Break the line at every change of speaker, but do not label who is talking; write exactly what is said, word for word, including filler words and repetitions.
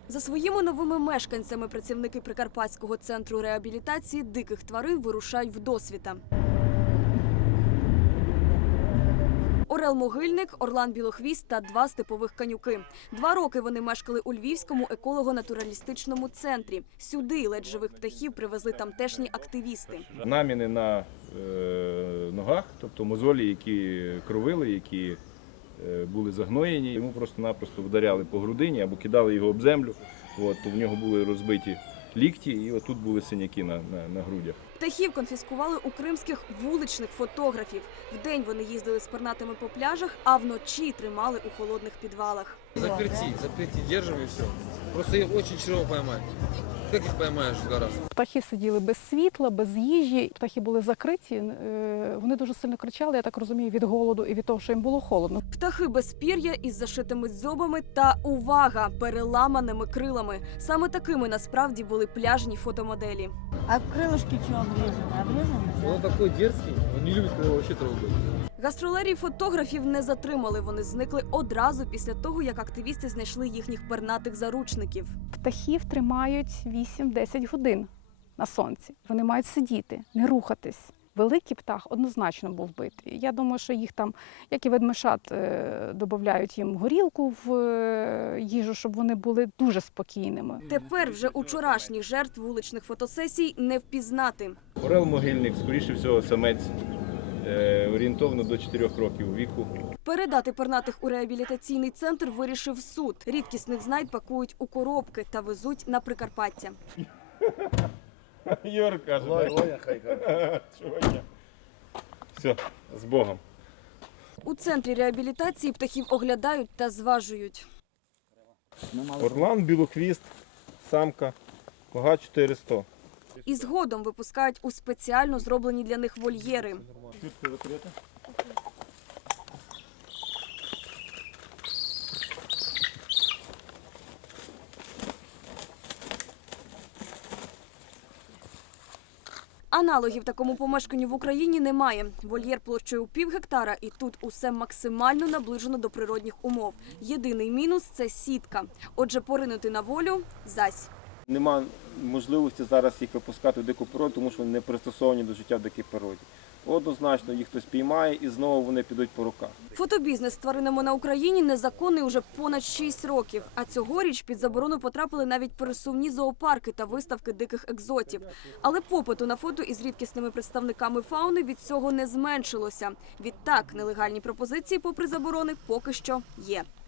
За своїми новими мешканцями працівники Прикарпатського центру реабілітації диких тварин вирушають в досвіта. Орел-могильник, орлан-білохвіст та два степових канюки. Два роки вони мешкали у Львівському еколого-натуралістичному центрі. Сюди ледь живих птахів привезли тамтешні активісти.
Наміни на е, ногах, тобто мозолі, які кровили, які е, були загноєні. Йому просто-напросто вдаряли по грудині або кидали його об землю. От, то в нього були розбиті лікті і отут були синяки на, на, на грудях.
Птахів конфіскували у кримських вуличних фотографів. Вдень вони їздили з пернатими по пляжах, а вночі тримали у холодних підвалах.
Заперти, заперти, держим и все. Просто их очень тяжело поймать. Как их поймаешь в горах?
Птахи сиділи без світла, без їжі. Птахи були закриті, вони дуже сильно кричали, я так розумію, від голоду і від того, що їм було холодно.
Птахи без пір'я із зашитими дзьобами та, увага, переламаними крилами. Саме такими насправді були пляжні фотомоделі.
А крылышки что обрезаны? Обрезаны?
Он такой дерзкий, он не любит, когда его вообще трогают.
Гастролерів фотографів не затримали. Вони зникли одразу після того, як активісти знайшли їхніх пернатих заручників.
Птахів тримають вісім-десять годин на сонці. Вони мають сидіти, не рухатись. Великий птах однозначно був битий. Я думаю, що їх там, як і ведмишат, додають їм горілку в їжу, щоб вони були дуже спокійними.
Тепер вже учорашніх жертв вуличних фотосесій не впізнати.
Орел-могильник, скоріше всього, самець, е, орієнтовно до чотирьох років віку.
Передати пернатих у реабілітаційний центр вирішив суд. Рідкісних знайд пакують у коробки та везуть на Прикарпаття.
Юрка, все, з Богом.
У центрі реабілітації птахів оглядають та зважують.
Орлан, білохвіст, самка, вага чотириста.
І згодом випускають у спеціально зроблені для них вольєри.
Клітка закрита.
Аналогів такому помешканню в Україні немає. Вольєр площею у пів гектара, і тут усе максимально наближено до природних умов. Єдиний мінус – це сітка. Отже, поринути на волю – зась.
Нема можливості зараз їх випускати в дику природу, тому що вони не пристосовані до життя в дикій природі. Однозначно їх хтось піймає і знову вони підуть по руках.
Фотобізнес з тваринами на Україні незаконний уже понад шість років. А цьогоріч під заборону потрапили навіть пересувні зоопарки та виставки диких екзотів. Але попиту на фото із рідкісними представниками фауни від цього не зменшилося. Відтак, нелегальні пропозиції попри заборони поки що є.